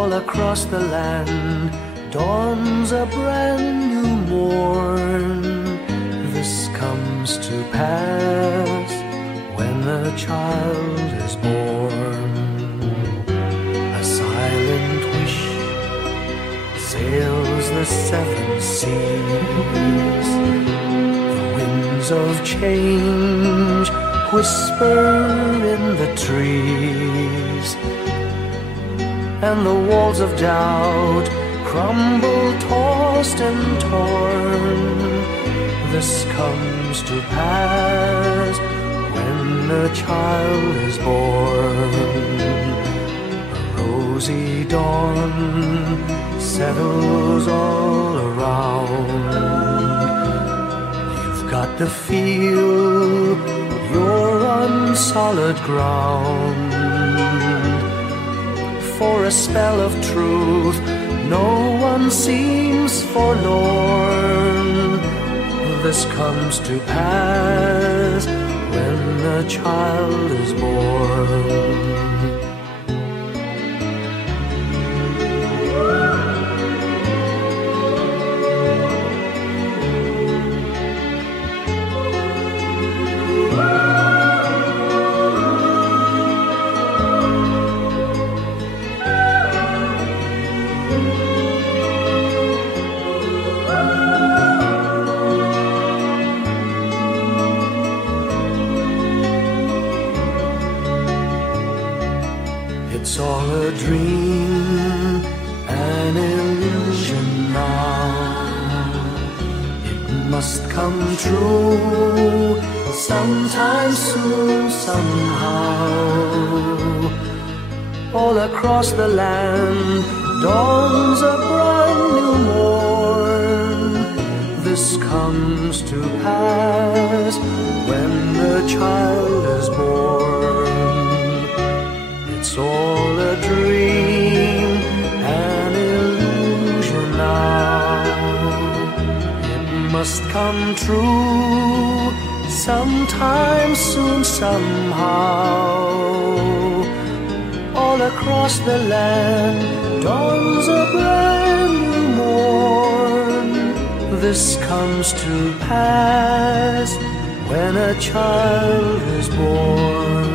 all across the land dawns a brand new morn. This comes to pass when the child is born. A silent wish sails the seven seas. The winds of change whisper in the trees, and the walls of doubt crumble, tossed and torn. This comes to pass when the child is born. A rosy dawn settles all around. You've got to feel you're on solid ground. For a spell of truth, no one seems forlorn. This comes to pass when the child is born. It's all a dream, an illusion now. It must come true sometime soon, somehow. All across the land dawns a brand new morn. This comes to pass when the child is born. It's all a dream, an illusion now. It must come true sometime soon, somehow. All across the land dawns a brand new morn. This comes to pass when a child is born.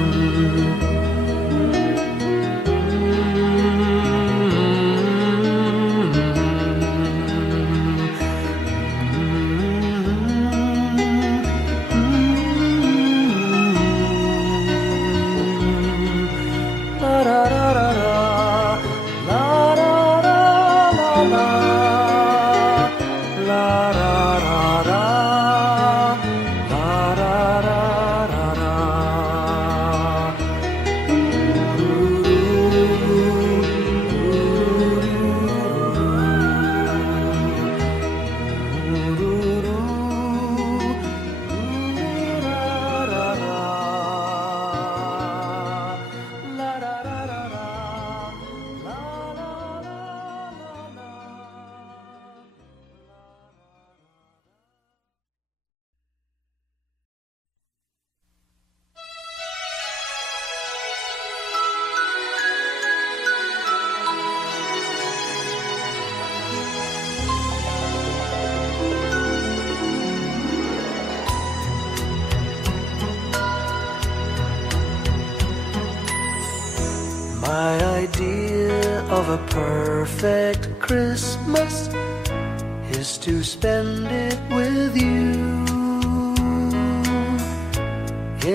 My idea of a perfect Christmas is to spend it with you,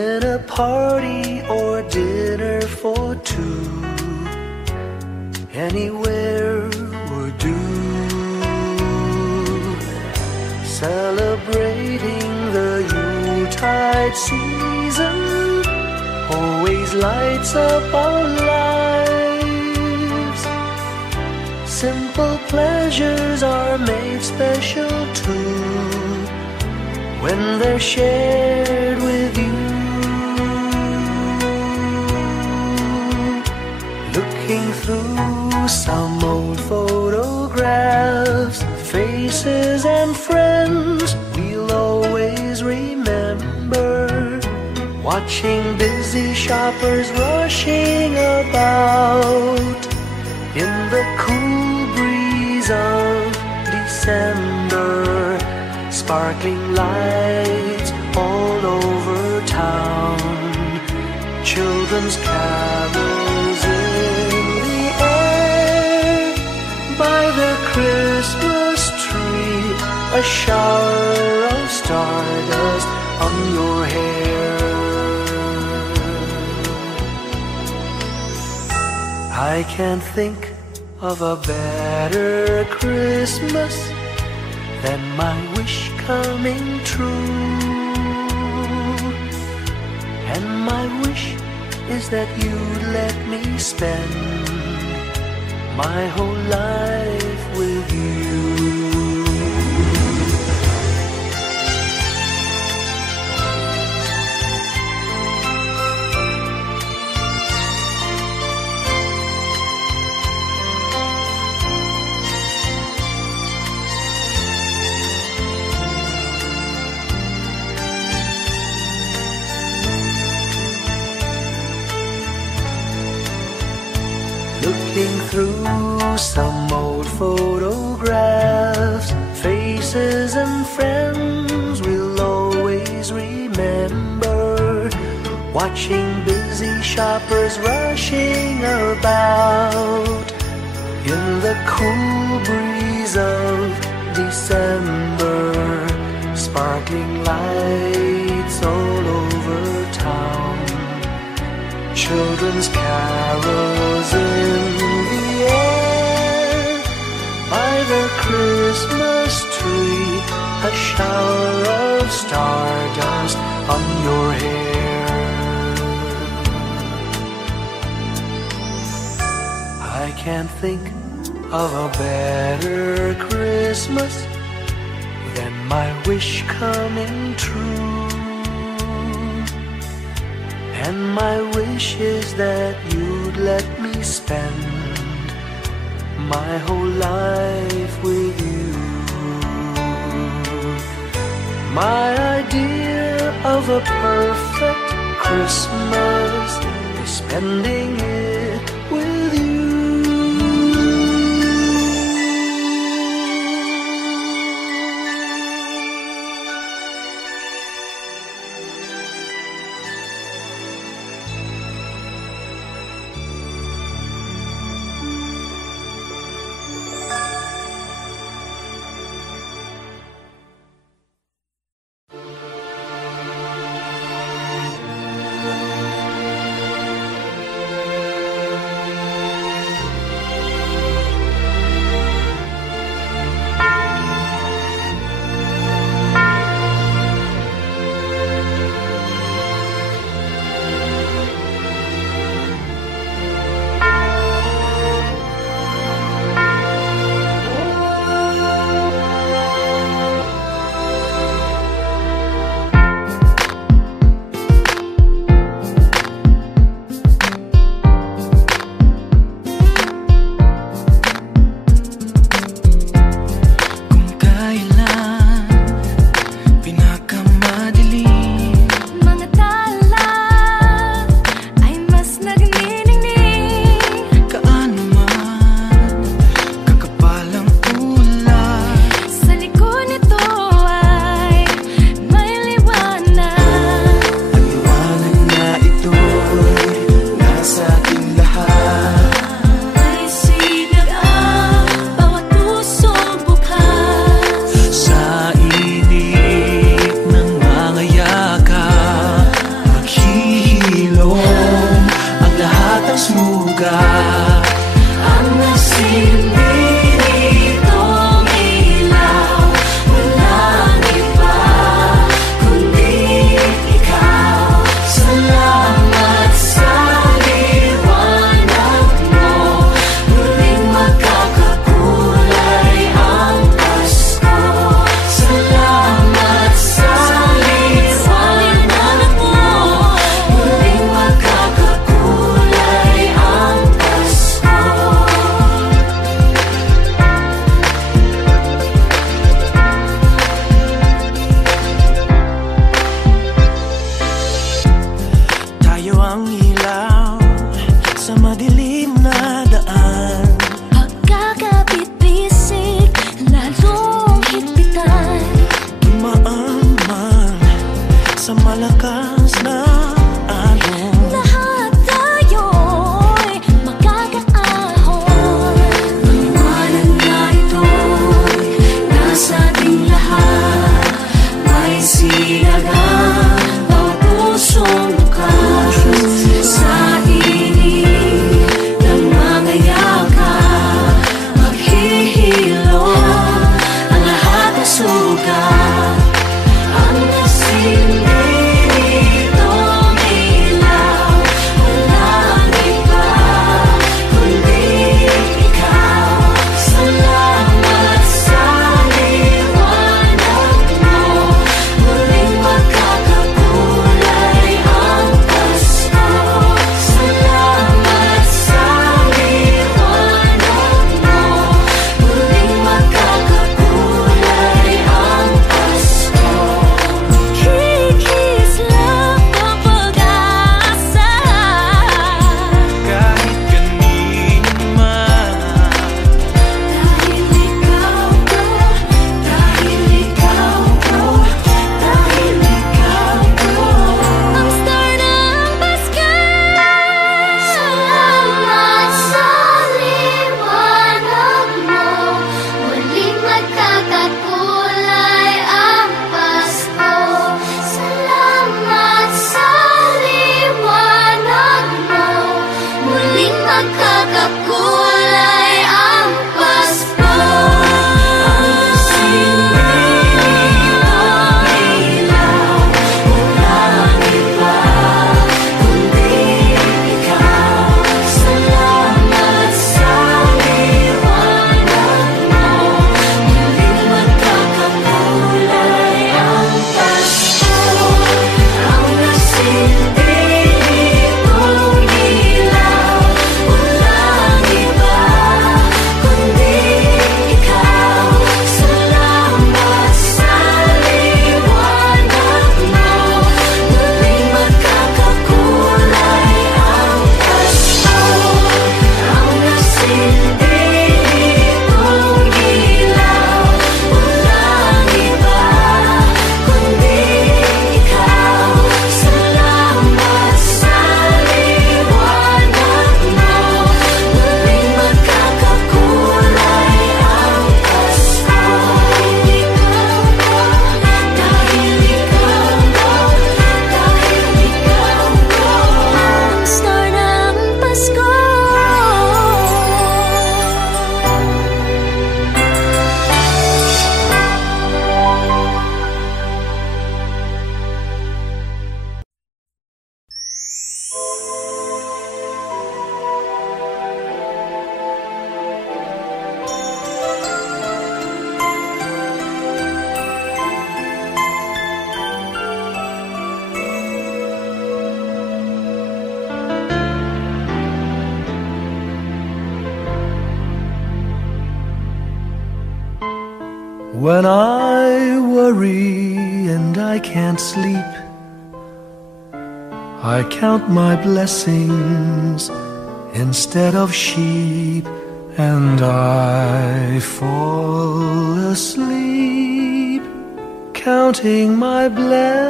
in a party or dinner for two. Anywhere would do. Celebrating the Yuletide season always lights up our lives. Simple pleasures are made special too when they're shared with you. Looking through some old photographs, faces and friends we'll always remember. Watching busy shoppers rushing about in the the cool breeze of December, sparkling lights all over town, children's carols in the air. By the Christmas tree, a shower of stardust on your hair. I can't think of a better Christmas than my wish coming true. And my wish is that you'd let me spend my whole life with you. Looking through some old photographs, faces and friends we'll always remember, watching busy shoppers rushing about in the cool breeze of December, sparkling lights all over town, children's carols in the air. By the Christmas tree, a shower of stardust on your hair. I can't think of a better Christmas than my wish coming true. And my wish is that you'd let me spend my whole life with you. My idea of a perfect Christmas is spending it with you. ang ilaw sa madilim na daan. magkakakulay ang Pasko. Ang siningang ilaw, walang iba kundi ikaw. Salamat sa liwanag mo, muling magkakakulay ang Pasko. Ang nasilbi nitong ilaw, walang iba kundi ikaw. Salamat sa liwanag mo, muling magkakakulay ang Pasko. Ang nasilbi nitong ilaw, walang iba kundi ikaw. Salamat sa liwanag mo, muling magkakakulay ang Pasko. Dahil ikaw mo, dahil ikaw mo, ang star ng Pasko. When I worry and I can't sleep, I count my blessings instead of sheep, and I fall asleep counting my blessings.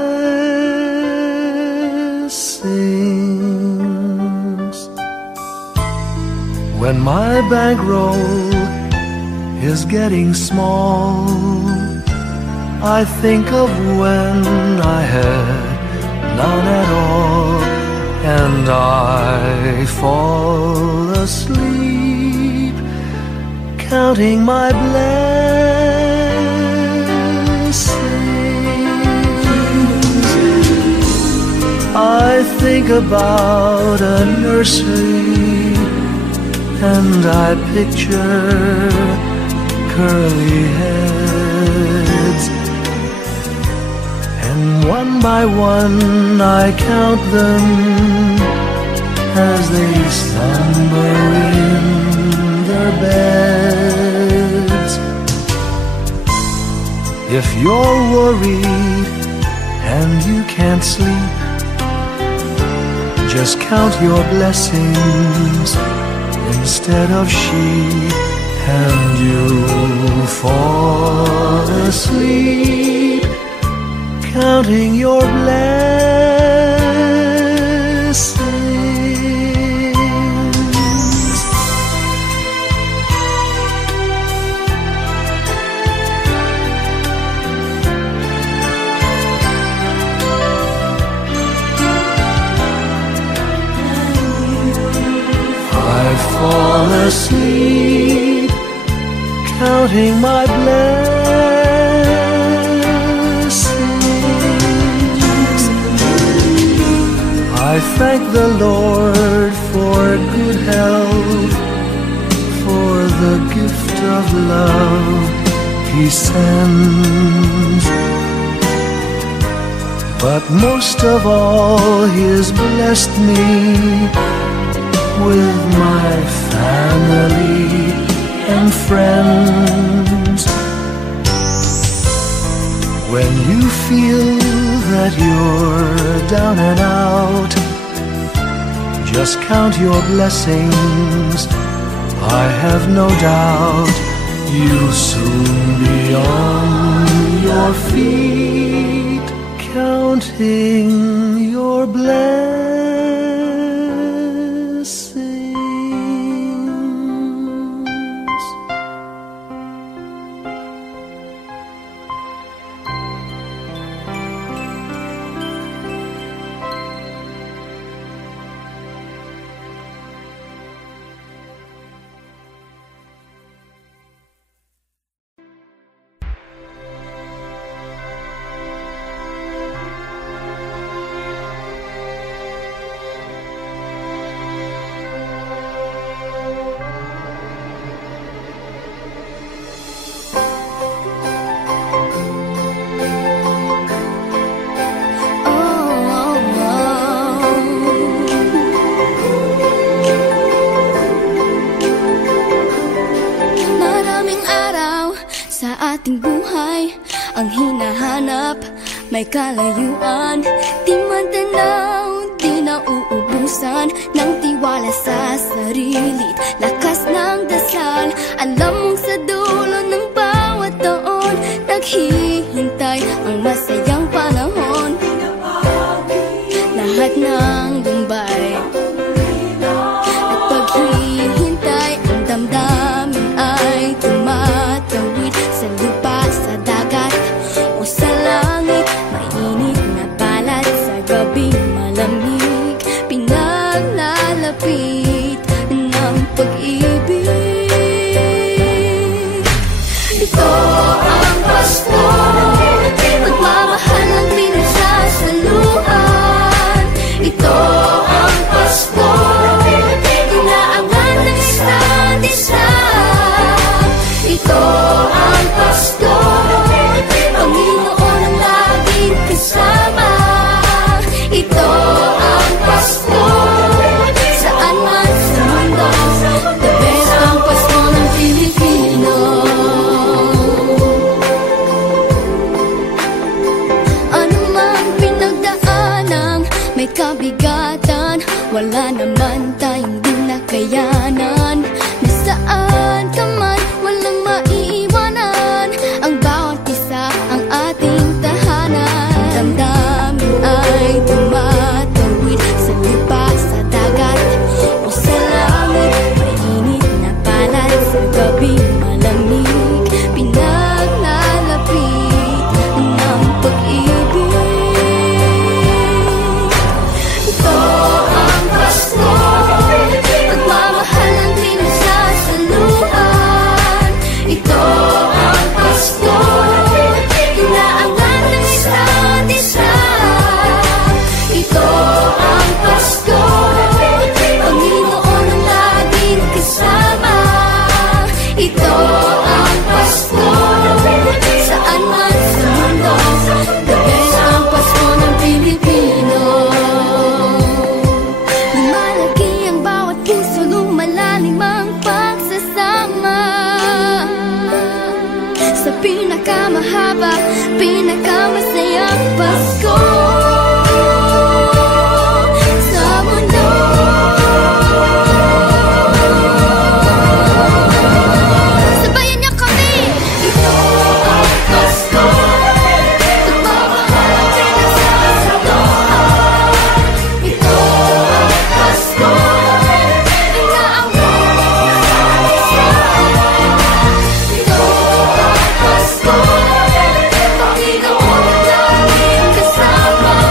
When my bankroll is getting small, I think of when I had none at all, and I fall asleep counting my blessings. I think about a nursery, and I picture curly heads, and one by one I count them as they slumber in their beds. If you're worried and you can't sleep, just count your blessings instead of sheep, and you'll fall asleep counting your blessings. I fall asleep counting my blessings. I thank the Lord for good health, for the gift of love He sends. But most of all, He has blessed me with my family and friends. When you feel that you're down and out, just count your blessings. I have no doubt you'll soon be on your feet, counting your blessings. sa ating buhay ang hinahanap, may kalayuan, di matanaw, di nauubusan ng tiwala sa sarili't lakas ng dasal. Alam mong sa dulo ng bawat taon naghihintay ang masayang panahon. Lahat ng lumbay at paghihintay, ang damdamin ay tumatawid sa lupa, sa dagat o sa langit. Mainit na balat sa gabing malamig, pinaglalapit ng pag-ibig. Ito ang Pasko, pagmamahal ang pinagsasaluhan. Ito ang Pasko, inaangan ng isa't isa. Ito ang Pasko, Panginoon ang laging kasama. Ito ang Pasko, saan man sa mundo, the best ang Pasko ng Pilipino. Ano mang pinagdaanang may kabigatan, wala naman tayong di nakayanan. Nasaan ka man, walang maiiwanan, ang bawat isa ang ating tahanan. Damdamin ay tumatawid sa lupa, sa dagat o sa langit. Mainit na balat sa gabing malamig, pinaglalapit ng pag-ibig. Ito ang Pasko, pagmamahal ang pinagsasaluhan. Ito ang Pasko, inaangan ng isa't isa. Ito ang Pasko, Panginoon ang laging kasama. Ito ang Pasko, saan man sa mundo, the best ang Pasko ng Pilipino. Lumalaki ang bawat puso, lumalalim ang pagsasama sa pinakamahaba, pinakamasayang Pasko sa mundo. Sabayan niyo kami! Ito ang Pasko, pagmamahal ang pinagsasaluhan. Ito ang Pasko, inaangan ng isa't isa. Ito ang Pasko, Panginoon ang laging kasama.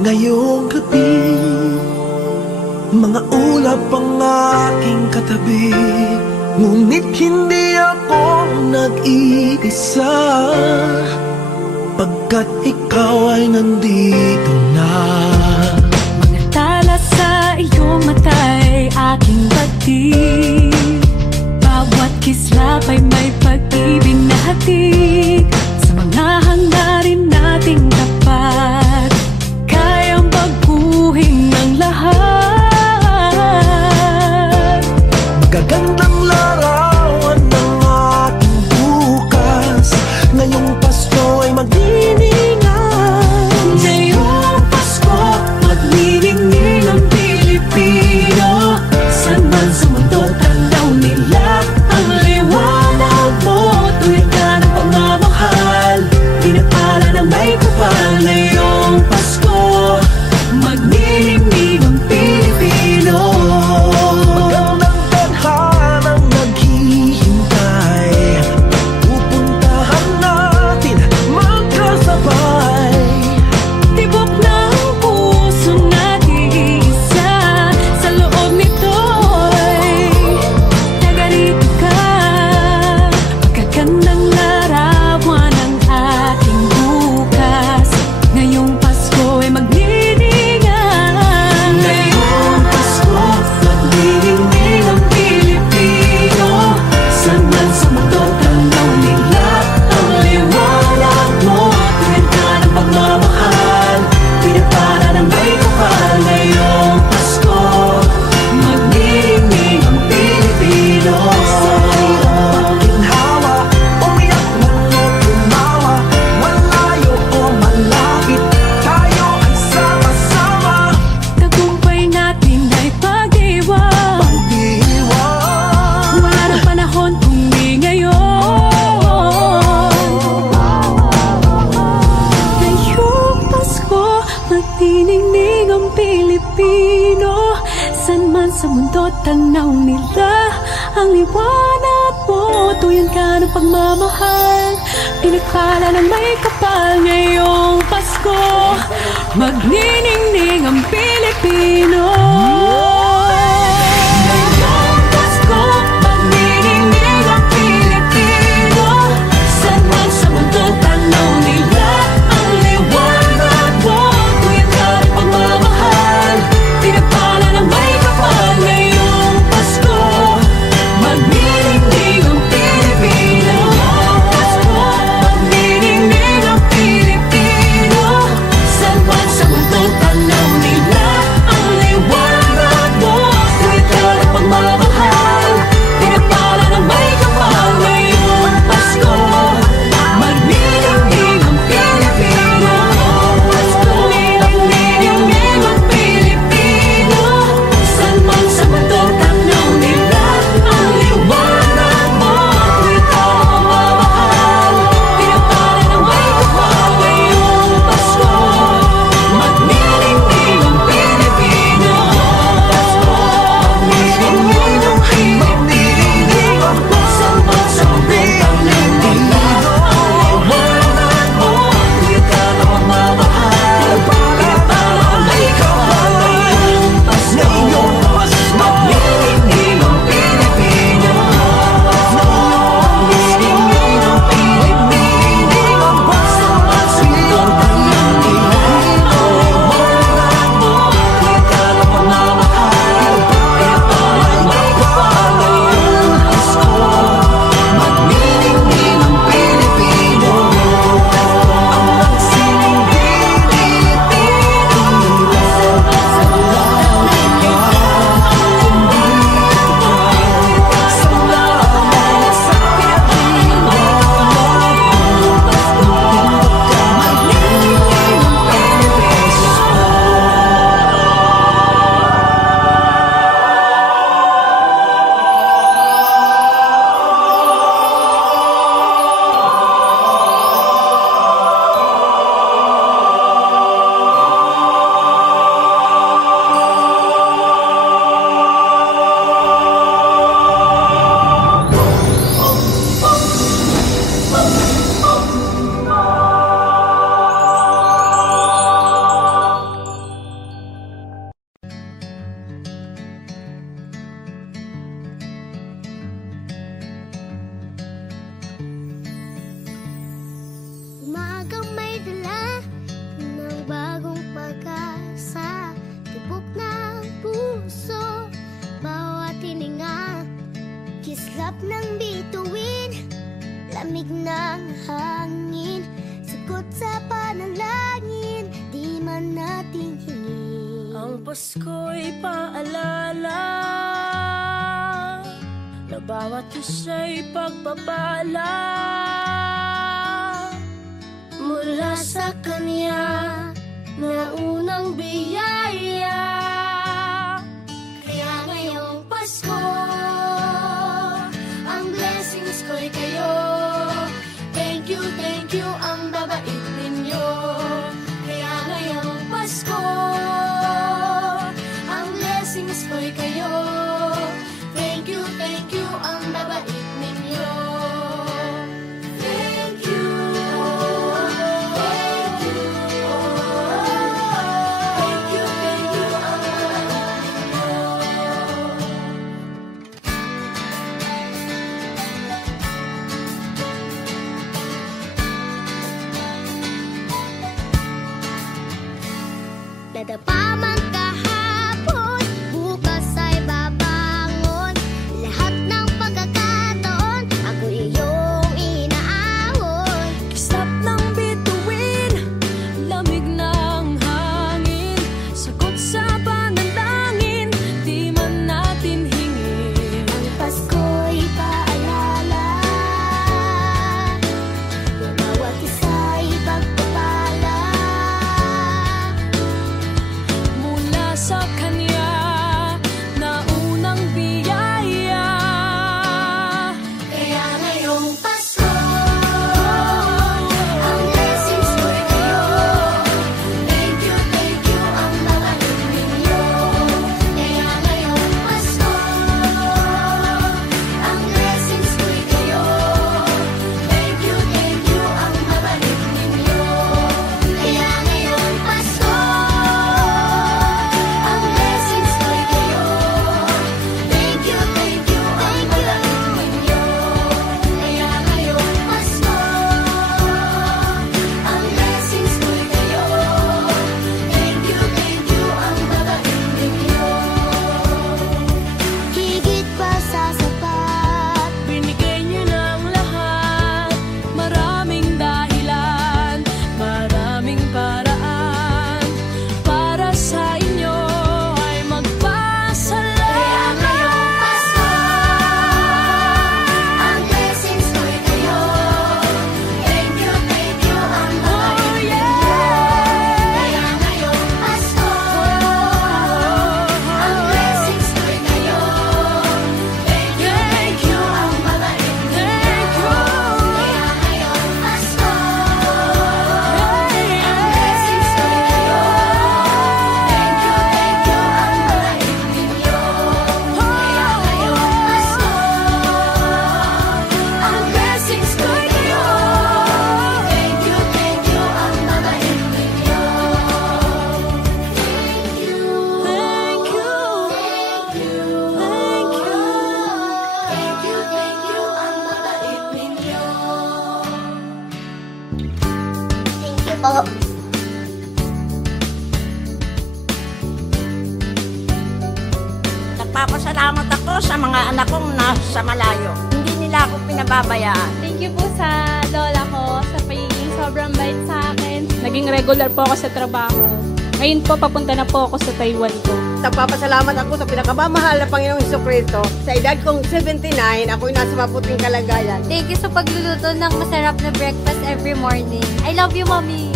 ngayong gabi. Mga ulap ang aking katabi, ngunit hindi ako nag-iisa, pagkat ikaw ay nandito na. Mga tala sa iyong mata'y aking batid, bawat kislap ay may pag-ibig na hatid. Sa mga hangarin nating tapat, kayang baguhin ng lahat. Magagandang larawan ng ating bukas, ngayong Pasko ay magdiningan. Ngayong Pasko, magniningning ang Pilipino. Saan man sa mundo tanaw nila ang liwanag mo. Tuwid ka ng pagmamahal, pinapala ng may kapal. Ngayong Pasko, magniningning ang Pilipino. Magandang tadhanang naghihintay, pupuntahan natin magkasabay. Tibok ng puso natin isa, sa loob nito'y nagarito ka. Magagandang larawan ang ating bukas, ngayong Pasko ay magniningan. Ngayong Pasko, magniningning ang Pilipino. Saan man sa mundo tanaw nila ang liwanag mo. Tuwid ka ng pagmamahal, pinapala ng may kapal. Ngayong Pasko, magniningning ang Pilipino. Sa hirap at ginhawa, umiyak man o tumawa, malayo o malapit, tayo ay sama-sama. Tagumpay natin ay pag-iwan, Pag-iwan, wala nang panahon kung di ngayon. Ngayong Pasko, magniningning ang Pilipino. Saan man sa mundo tanaw nila ang liwanag mo. Tuyan ka ng pagmamahal, pinagpala ng may kapal. Ngayong Pasko, magniningning ang Pilipino. Ngayong Pasko, magniningning ang Pilipino. Saan man sa mundo tanaw nila ang liwanag mo. Tuyan ka ng pagmamahal, pinagpala ng may kapal. Ngayong Pasko, magniningning ang Pilipino. Pasko, magniningning ang Pilipino. Saan man sa mundo tanaw nila ang liwanag hangin, sagot sa panalangin, di man natin hingin. Ang Pasko'y paalala na bawat isa'y pagpapala mula sa Kanya na unang biyaya. Kaya ngayong Pasko, ang blessings ko'y kayo. Thank you ang babait ninyo. Kaya ngayong Pasko, ang blessings ko'y kayo. Thank you ang babait ninyo. Thank you. Dadapa man kahapon, bukas ay babangon. Lahat ng pagkakataon, ako iyong inaahon. Kisap ng bituin, lamig ng hangin, sagot sa panalangin, di man natin hingin. Ang Pasko'y paalala na bawat isa'y pagpapala Mula sa Kanya na unang biyaya. Kaya ngayong Pasko, ang blessings ko'y kayo. Thank you ang babait ninyo. Kaya ngayong Pasko, ang blessings ko'y kayo. Thank you ang babait ninyo. Kaya ngayong Pasko, ang blessings ko'y kayo. Thank you ang babait ninyo. Kaya ngayong Pasko, ang blessings ko'y kayo. Thank you ang babait ninyo. Higit pa sa sapat, Binigay niyo ng lahat, maraming dahilan, maraming paraan, para sa inyo ay magpasalamat. kaya ngayong Pasko, ang blessings ko'y kayo. Thank you ang babait ninyo. Kaya ngayong Pasko, ang blessings ko'y kayo. Thank you ang babait ninyo. Kaya ngayong Pasko, ang blessings ko'y kayo. Thank you ang babait ninyo. Kaya ngayong Pasko, ang blessings ko'y kayo. Thank you ang babait ninyo. Thank you po. Nagpapasalamat ako sa mga anak kong nasa malayo. Hindi nila ako pinababayaan. Thank you po sa lola ko sa pagiging sobrang bait sa akin. Naging regular po ako sa trabaho. Ngayon po, papunta na po ako sa Taiwan po. Nagpapasalamat ako sa pinakamamahal na Panginoong Jesucristo. Sa edad kong 79, ako'y nasa maputing kalagayan. Thank you sa pagluluto ng masarap na breakfast every morning. I love you, Mommy.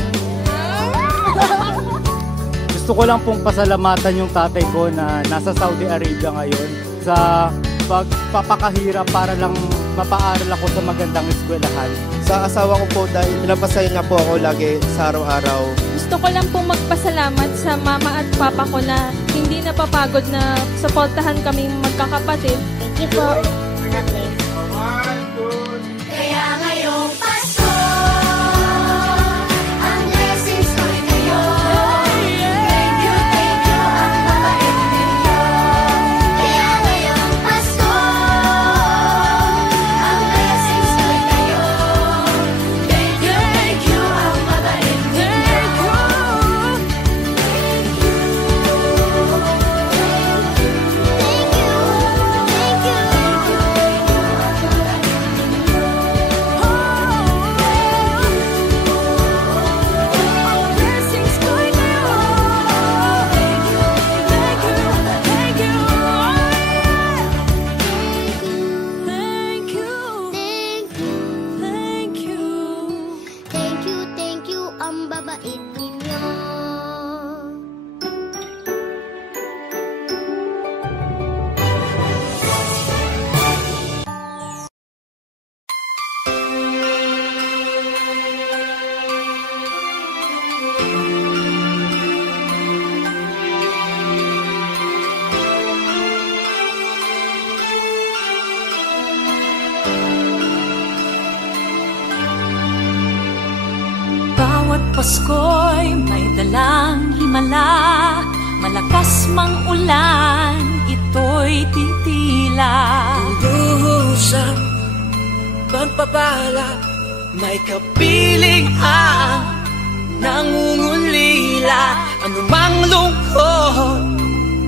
Gusto ko lang pong pasalamatan yung tatay ko na nasa Saudi Arabia ngayon sa pagpapakahirap para lang mapaaral ako sa magandang eskwelahan. Sa asawa ko po dahil pinapasaya niya po ako lagi sa araw-araw. Gusto ko lang pong magpasalamat sa mama at papa ko na hindi napapagod na suportahan kaming magkakapatid. Thank you po. Kaya ngayong Pasko, ang blessings ko'y kayo. Thank you ang babait ninyo. Kaya ngayong Pasko, ang blessings ko'y kayo. Thank you ang babait ninyo. Thank you. mang ulan, ito'y titila. Lubusang pagpapala, may kapiling ang nangungulila. Anumang lungkot,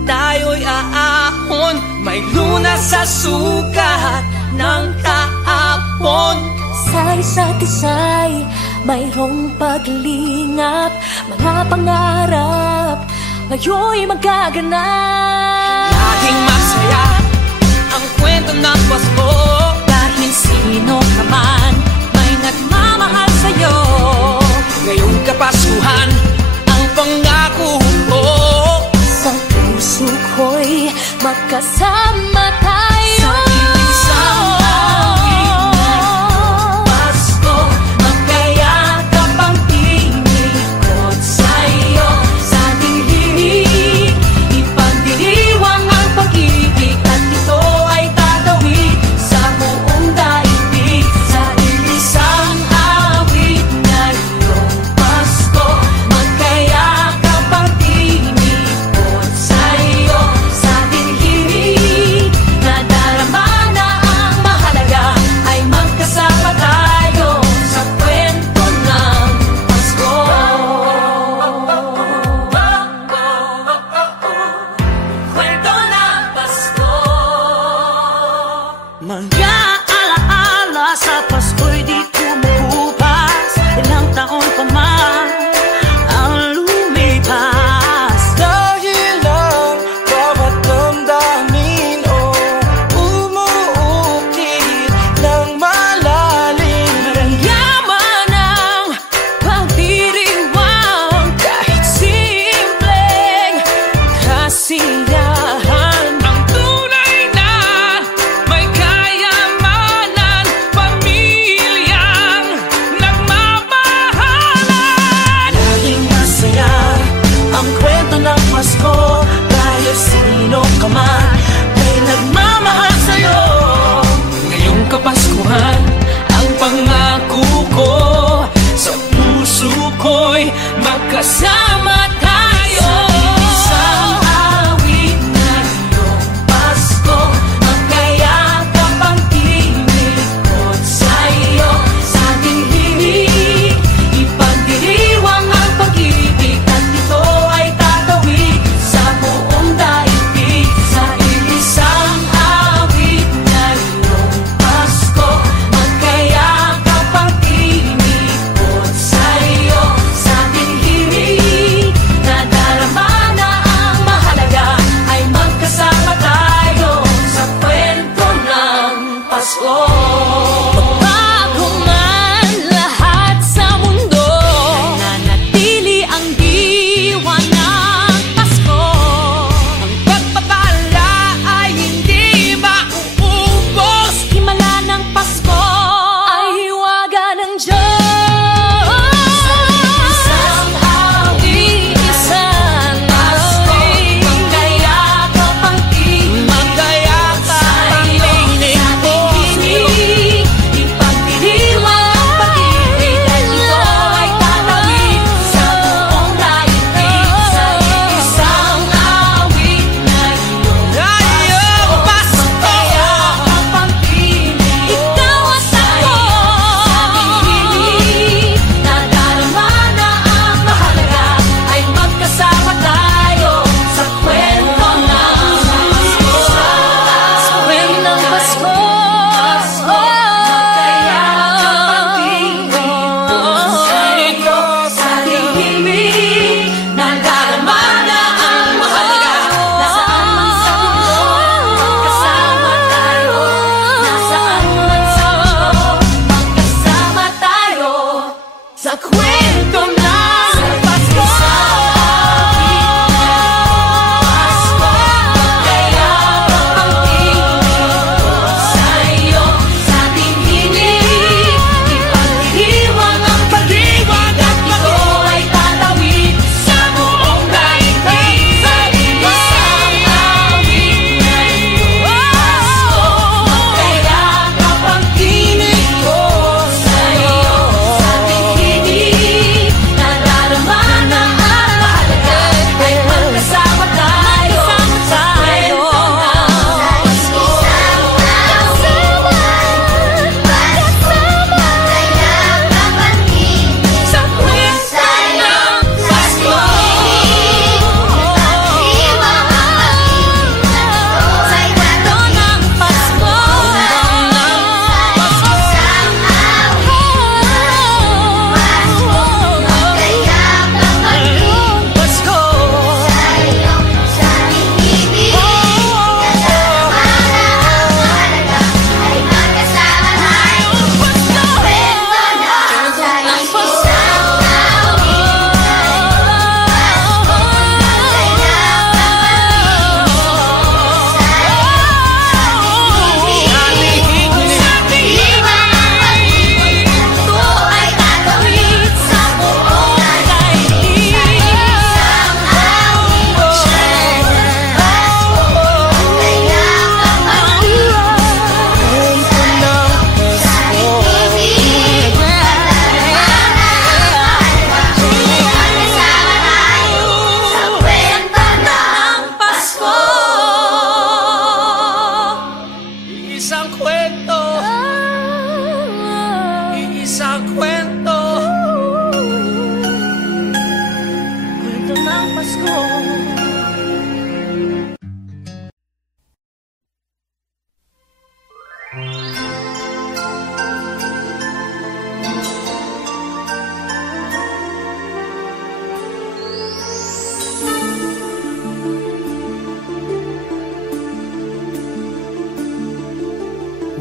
tayo'y aahon. May lunas sa sukat ng kahapon. Sa isa't isa'y mayroong paglingap. Mga pangarap ngayon'y magaganap. Laging masaya ang kwento ng Pasko. Dahil sino ka man may nagmamahal sa'yo. Ngayong Kapaskuhan ang pangako ko. Sa puso ko'y magkasama tayo. Sa isang awit ngayong Pasko, magkayakap ang tinikot sa'yo. Sa ating hilig, ipagdiriwang ang pag-ibig, at ito ay tatawid sa buong daigdig. Sa isang awit ngayong Pasko, magkayakap ang tinikot sa'yo. Sa ating hilig, nadarama na ang mahalaga, ay magkasama tayo sa kwento ng Pasko. Kwento ng Pasko. mga alaala sa Pasko'y di kumukupas. Ilang taon pa man ang lumipas. Dahil ang bawat damdamin umuukit ng malalim. Yaman ang pagdiriwang, kahit simpleng kasiyahan. Ang tunay na may kayamanan, pamilyang nagmamahalan. Laging masaya ang kwento ng Pasko. Dahil sino ka man may nagmamahal sa'yo. Ngayong Kapaskuhan ang pangako ko. Sa puso ko'y magkasama tayo. Isang awit ngayong Pasko, magkayakap ang tinikot sa'yo. Sa ating hilig, ipagdiriwang ang pag-ibig, at ito ay tatawid sa buong daigdig. Sa isang awit ngayong Pasko, magkayakap ang tinikot sa'yo. Sa ating hilig,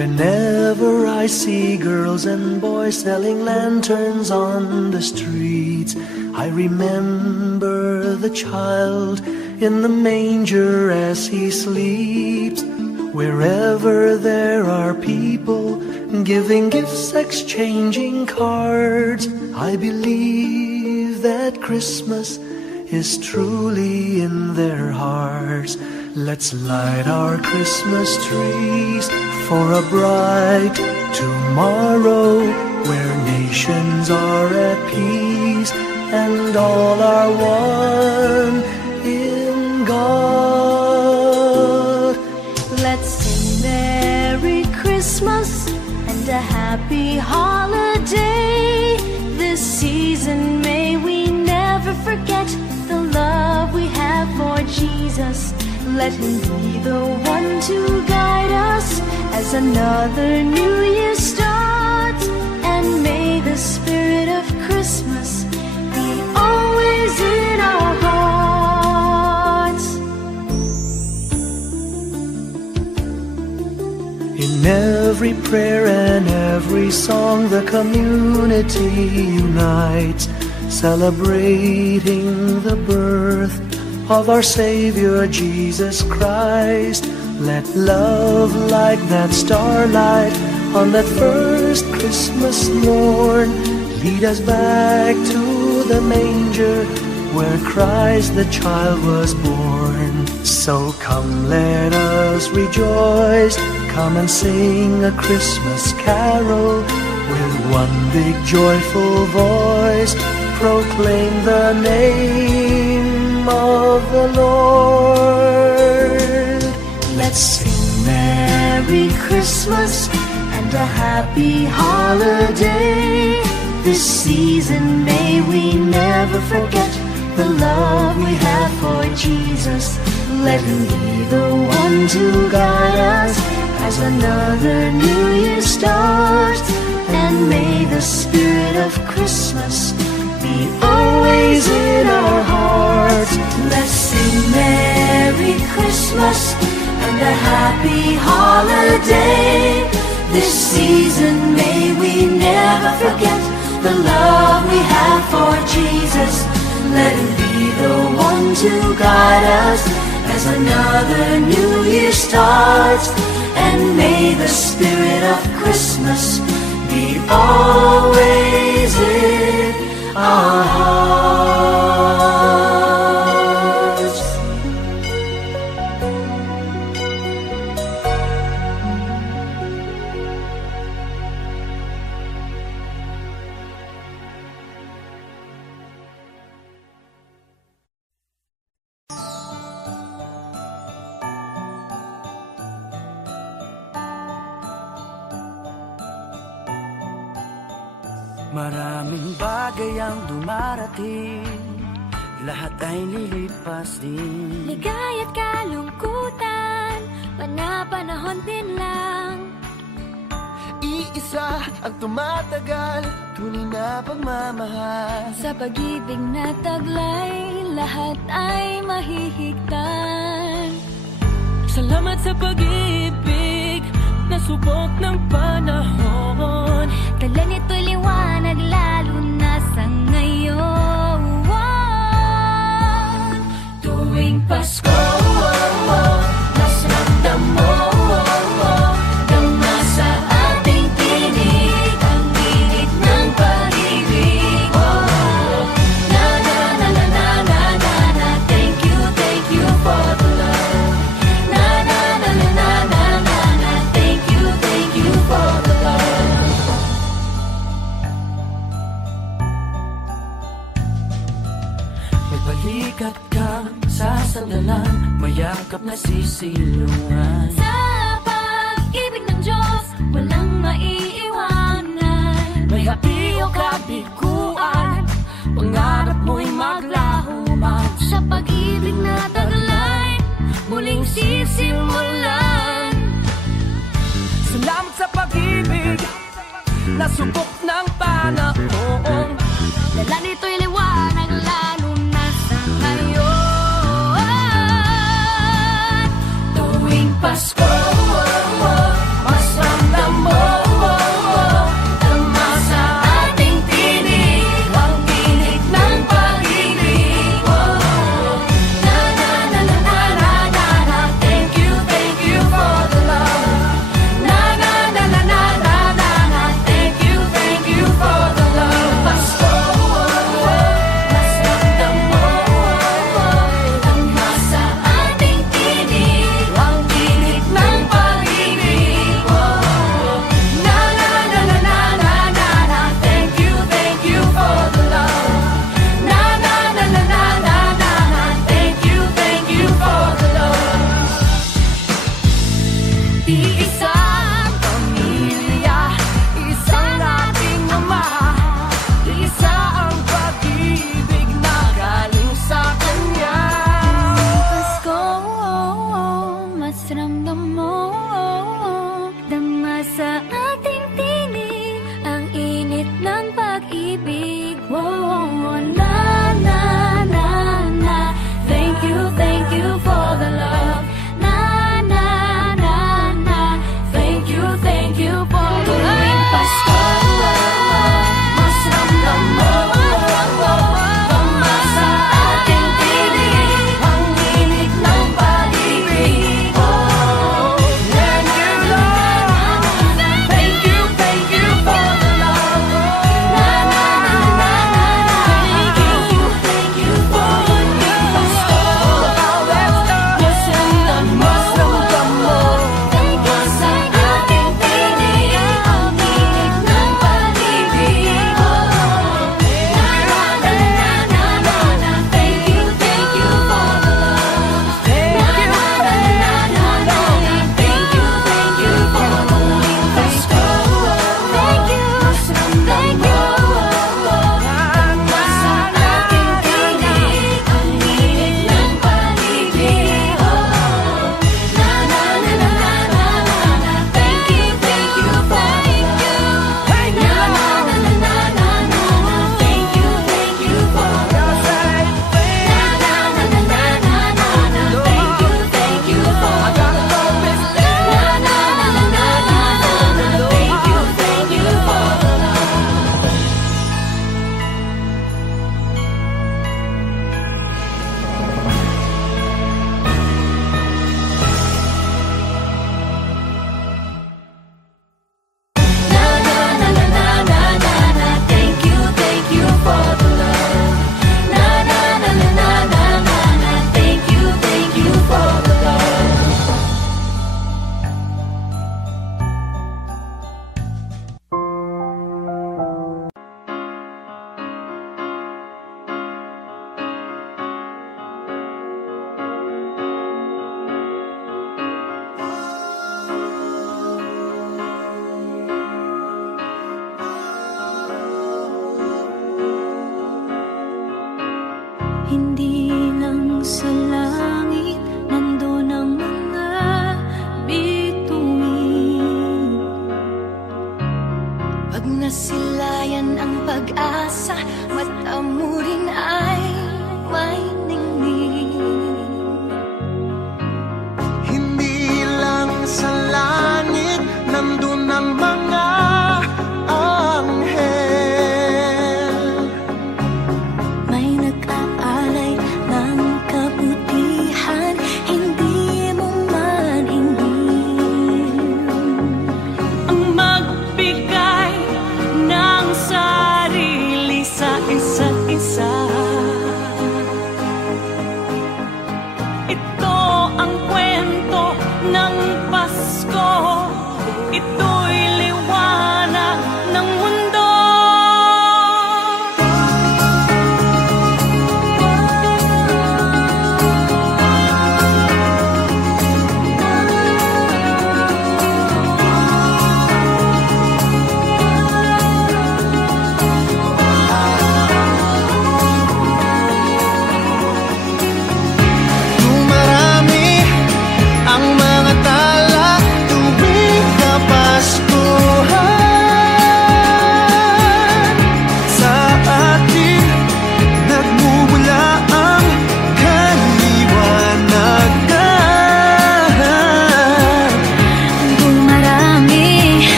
Whenever I see girls and boys selling lanterns on the streets, I remember the child in the manger as he sleeps. Wherever there are people giving gifts, exchanging cards, I believe that Christmas is truly in their hearts. Let's light our Christmas trees for a bright tomorrow, where nations are at peace and all are one in God. Let's sing Merry Christmas and a happy holiday. This season may we never forget the love we have for Jesus. Let him be the one to guide us as another new year starts. And may the spirit of Christmas be always in our hearts. In every prayer and every song, the community unites, celebrating the birth of our Savior Jesus Christ. Let love like that starlight on that first Christmas morn lead us back to the manger where Christ the child was born. So come, let us rejoice, come and sing a Christmas carol with one big joyful voice. Proclaim the name of the Lord. Let's sing Merry Christmas and a happy holiday. This season may we never forget the love we have for Jesus. Let him be the one to guide us as another new year starts. And may the spirit of Christmas be always in our hearts. Let's sing Merry Christmas and a happy holiday. This season may we never forget the love we have for Jesus. Let him be the one to guide us as another new year starts. And may the spirit of Christmas be always in our hearts. Maraming bagay ang dumarating, lahat ay lilipas din. Ligaya't kalungkutan, pana-panahon din lang. Iisa ang tumatagal, tunay na pagmamahal. Sa pag-ibig na taglay, lahat ay mahihigtan. Salamat sa pag-ibig na subok ng panahon. Dala nito'y liwanag lalo na sa ngayon. Tuwing Pasko, mas ramdam mo dama sa ating tinig ang init ng pag-ibig. Na na na na na na na na. Thank you for the love. Na na na na na na na na. Thank you for the love. Balikat kang sasandalan, mayakap na sisilungan. Sa pag-ibig ng Diyos, walang maiiwanan. May hati o kabiguan, pangarap mo'y maglaho man. Sa pag-ibig na taglay, muling sisimulan. Salamat sa pag-ibig na subok ng panahon. Dala nito'y liwanag lalo na sa ngayon. Tuwing Pasko, mas ramdam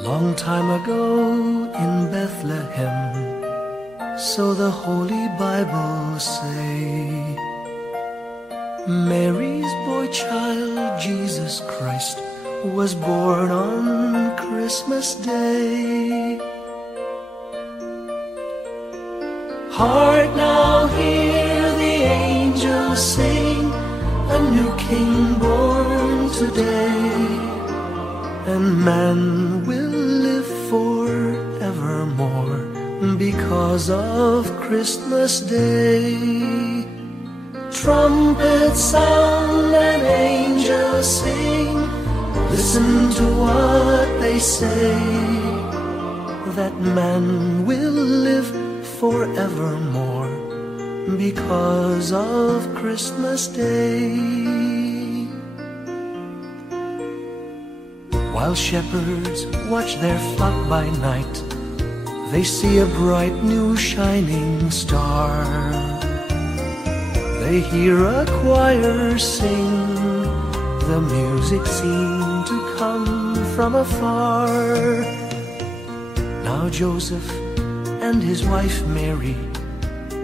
Long time ago in Bethlehem, so the Holy Bible say, Mary's boy child, Jesus Christ, was born on Christmas Day. Hark now, hear the angels sing, a new King born today, and man will live forevermore because of Christmas Day. Trumpets sound and angels sing, listen to what they say, that man will live forevermore because of Christmas Day. While shepherds watch their flock by night, they see a bright new shining star. They hear a choir sing, the music seemed to come from afar. Now Joseph and his wife Mary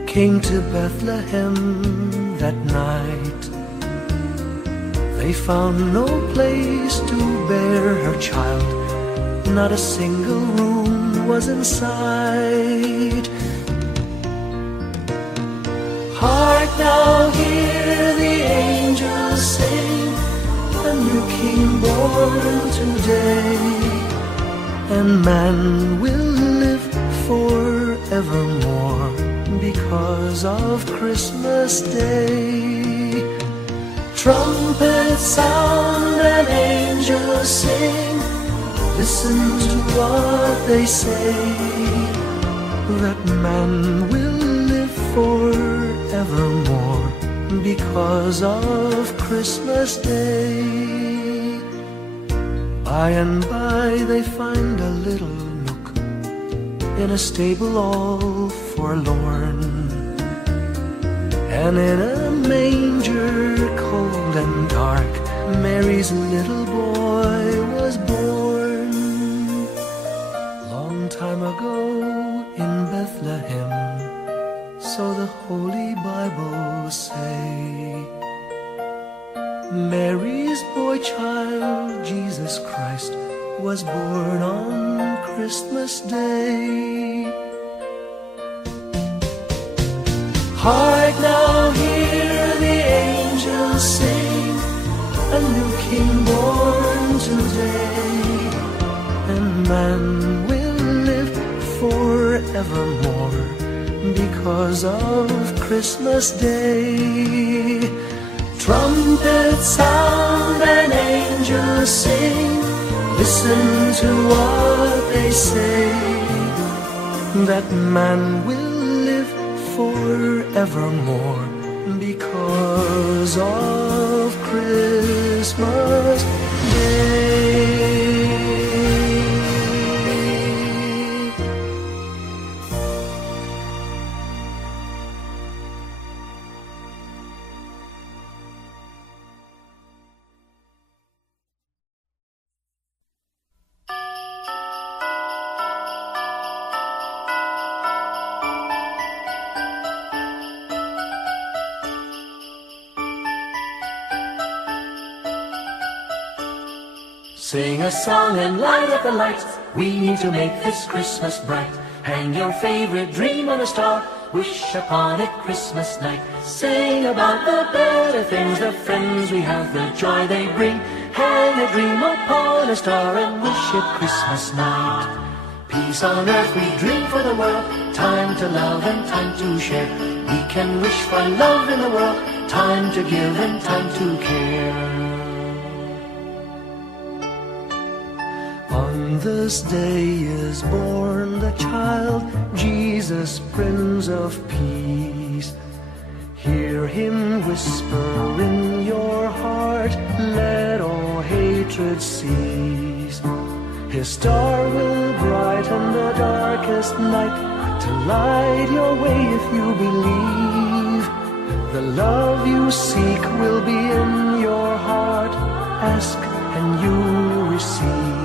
came to Bethlehem that night. They found no place to bear her child, not a single room was in sight. Hark now, hear the angels sing, a new King born today, and man will live forevermore because of Christmas Day. Trumpets sound and angels sing, listen to what they say, that man will live forevermore because of Christmas Day. By and by they find a little nook in a stable all forlorn, and in a manger cold and dark, Mary's little boy was born. Long time ago in Bethlehem, so the Holy Bible say, Mary's boy child, Jesus Christ, was born on Christmas Day. Hark now, hear the angels sing, a new King born today, and man will live forevermore because of Christmas Day. Trumpets sound and angels sing, listen to what they say, that man will live forevermore because of Christmas Day. Sing a song and light up the lights. We need to make this Christmas bright. Hang your favorite dream on a star. Wish upon it Christmas night. Sing about the better things, the friends we have, the joy they bring. Hang a dream upon a star and wish it Christmas night. Peace on earth we dream for the world. Time to love and time to share. We can wish for love in the world. Time to give and time to care. On this day is born the child, Jesus, Prince of Peace. Hear him whisper in your heart, let all hatred cease. His star will brighten the darkest night, to light your way if you believe. The love you seek will be in your heart, ask and you receive.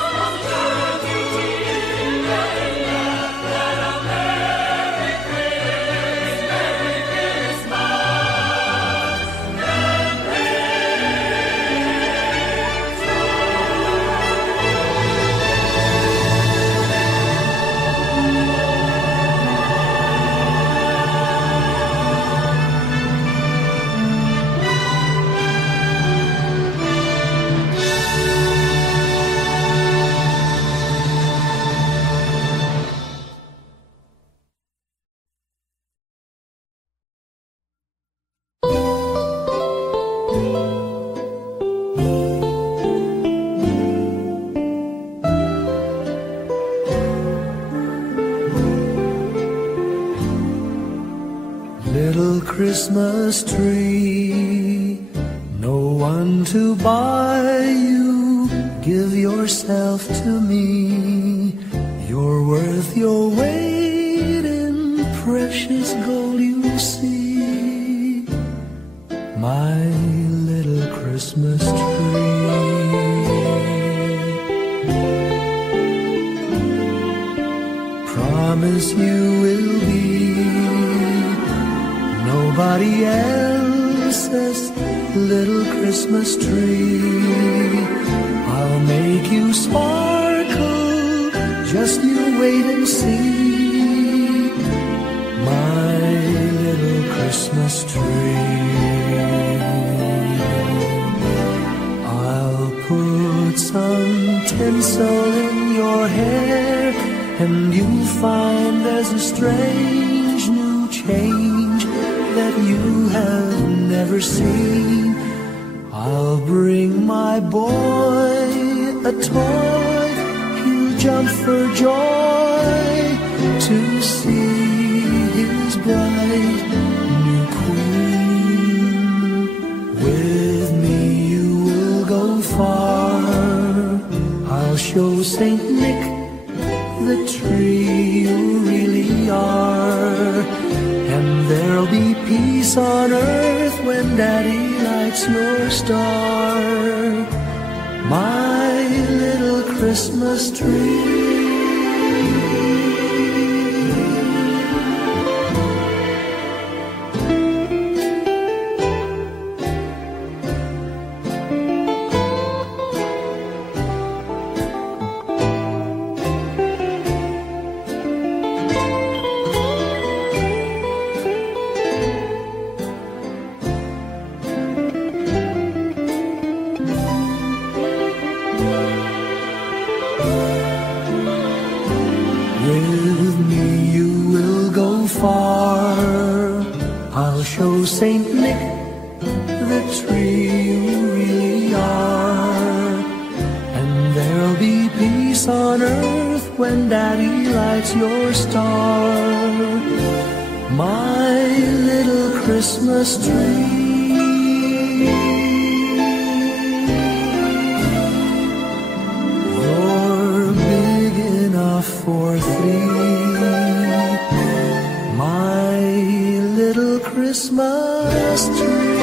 little Christmas tree. No one to buy you, give yourself to me. You're worth your weight in precious gold, you see. My little Christmas tree. Promise you will be nobody else's little Christmas tree. I'll make you sparkle, just you wait and see. My little Christmas tree. I'll put some tinsel in your hair, and you'll find there's a strange new change that you have never seen. I'll bring my boy a toy, he'll jump for joy to see his bright new queen. With me you will go far, I'll show Saint Nick the tree you really are. And there'll be peace on earth when Daddy lights your star. My little Christmas tree. With me you will go far, I'll show Saint Nick the tree you really are. And there'll be peace on earth when Daddy lights your star. My little Christmas tree. For three, my little Christmas tree.